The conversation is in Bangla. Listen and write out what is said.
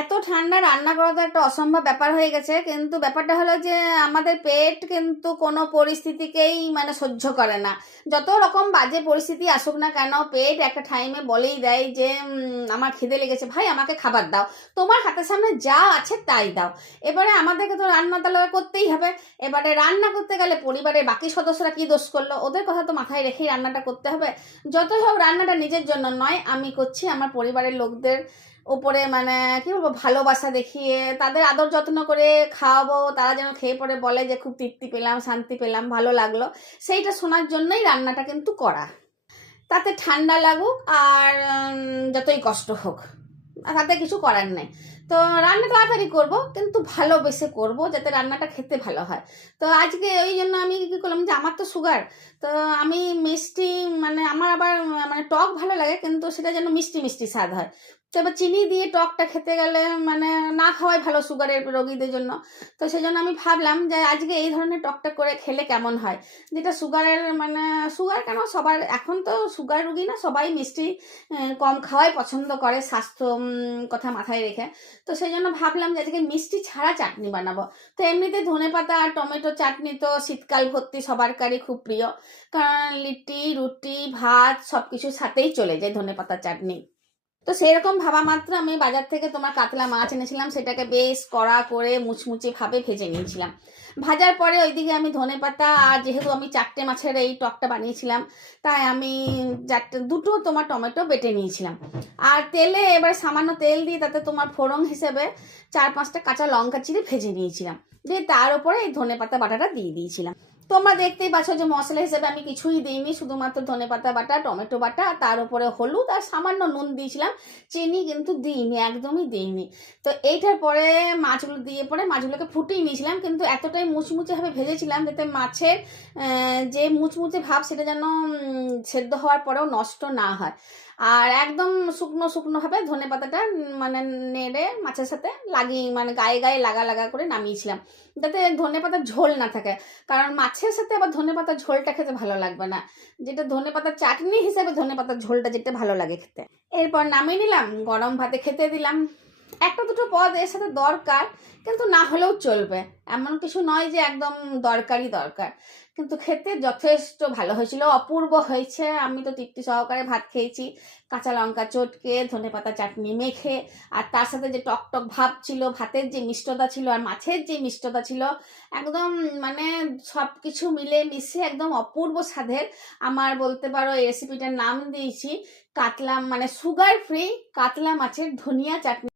এত ঠান্ডা রান্না করা তো একটা অসম্ভব ব্যাপার হয়ে গেছে, কিন্তু ব্যাপারটা হলো যে আমাদের পেট কিন্তু কোনো পরিস্থিতিকেই মানে সহ্য করে না। যত রকম বাজে পরিস্থিতি আসুক না কেন, পেট একটা টাইমে বলেই দেয় যে আমার খিদে লেগেছে, ভাই আমাকে খাবার দাও, তোমার হাতের সামনে যা আছে তাই দাও। এবারে আমাদেরকে তো রান্না তাহলে করতেই হবে। এবারে রান্না করতে গেলে পরিবারের বাকি সদস্যরা কি দোষ করলো, ওদের কথা তো মাথায় রেখেই রান্নাটা করতে হবে। যতই হোক রান্নাটা নিজের জন্য নয়, আমি করছি আমার পরিবারের লোকদের উপরে মানে কি বলবো, ভালোবাসা দেখিয়ে তাদের আদর যত্ন করে খাওয়াবো, তারা যেন খেয়ে পরে বলে যে খুব তৃপ্তি পেলাম, শান্তি পেলাম, ভালো লাগলো। সেইটা শোনার জন্যই রান্নাটা কিন্তু করা। তাতে ঠান্ডা লাগুক আর যতই কষ্ট হোক, তাতে কিছু করার নেই। তো রান্না তাড়াতাড়ি করবো, কিন্তু ভালোবেসে করবো যাতে রান্নাটা খেতে ভালো হয়। তো আজকে ওই জন্য আমি কী করলাম, যে আমার তো সুগার, তো আমি মিষ্টি মানে আমার আবার মানে টক ভালো লাগে, কিন্তু সেটা যেন মিষ্টি মিষ্টি স্বাদ হয়। তো এবার চিনি দিয়ে টকটা খেতে গেলে মানে না খাওয়াই ভালো সুগারের রোগীদের জন্য। তো সেই জন্য আমি ভাবলাম যে আজকে এই ধরনের টকটা করে খেলে কেমন হয়, যেটা সুগারের মানে সুগার কেন, সবার এখন তো সুগার রোগী না, সবাই মিষ্টি কম খাওয়াই পছন্দ করে স্বাস্থ্য কথা মাথায় রেখে। তো সেই জন্য ভাবলাম যে আজকে মিষ্টি ছাড়া চাটনি বানাবো। তো এমনিতে ধনেপাতা আর টমেটো চাটনি তো শীতকাল ভর্তি সবারকারই খুব প্রিয়, কারণ লিট্টি রুটি ভাত সব কিছুর সাথেই চলে যায় ধনেপাতা চাটনি। তো সেরকম ভাবা মাত্র আমি বাজার থেকে তোমার কাতলা মাছ এনেছিলাম, সেটাকে বেশ কড়া করে মুচমুচে ভাবে ভেজে নিয়েছিলাম। ভাজার পরে ওইদিকে আমি ধনেপাতা, আর যেহেতু আমি 4টে মাছের এই টকটা বানিয়েছিলাম, তাই আমি দুটো তোমার টমেটো বেটে নিয়েছিলাম। আর তেলে এবার সামান্য তেল দিয়ে তাতে তোমার ফোড়ন হিসেবে 4-5টা কাঁচা লঙ্কা চিড়ে ভেজে নিয়েছিলাম, দিয়ে তার উপরে এই ধনেপাতা বাটাটা দিয়ে দিয়েছিলাম। তোমরা দেখতেই পাচ্ছ যে মশলা হিসেবে আমি কিছুই দিইনি, শুধুমাত্র ধনেপাতা বাটা, টমেটো বাটা, আর তার উপরে হলুদ আর সামান্য নুন দিয়েছিলাম। চিনি কিন্তু দিইনি, একদমই দিইনি। তো এইটার পরে মাছগুলো দিয়ে পরে মাছগুলোকে ফুটিয়ে নিয়েছিলাম, কিন্তু এতটাই মুচমুচেভাবে ভেজেছিলাম যাতে মাছের যে মুচমুচে ভাব সেটা যেন সেদ্ধ হওয়ার পরেও নষ্ট না হয়। আর একদম শুকনো শুকনোভাবে ধনেপাতাটা মানে নেড়ে মাছের সাথে লাগিয়ে মানে গায়ে গায়ে লাগা লাগা করে নামিয়েছিলাম, যাতে ধনেপাতার ঝোল না থাকে। কারণ মাছের সাথে আবার ধনেপাতার ঝোলটা খেতে ভালো লাগবে না, যেটা ধনেপাতার চাটনি হিসেবে ধনেপাতার ঝোলটা যেটা ভালো লাগে খেতে। এরপর নামিয়ে নিলাম, গরম ভাতে খেতে দিলাম। একটা দুটো পদ এর সাথে দরকার, কিন্তু না হলেও চলবে, এমন কিছু নয় যে একদম দরকারই দরকার। কিন্তু খেতে যথেষ্ট ভালো হয়েছিল, অপূর্ব হয়েছে। আমি তো তৃপ্তি সহকারে ভাত খেয়েছি, কাঁচা লঙ্কা চটকে ধনেপাতা চাটনি মেখে, আর তার সাথে যে টক টক ভাব ছিল, ভাতের যে মিষ্টতা ছিল আর মাছের যে মিষ্টতা ছিল, একদম মানে সব কিছু মিলে মিশে একদম অপূর্ব স্বাদের। আমার বলতে পারো এই রেসিপিটার নাম দিয়েছি কাতলা মানে সুগার ফ্রি কাতলা মাছের ধনিয়া চাটনি।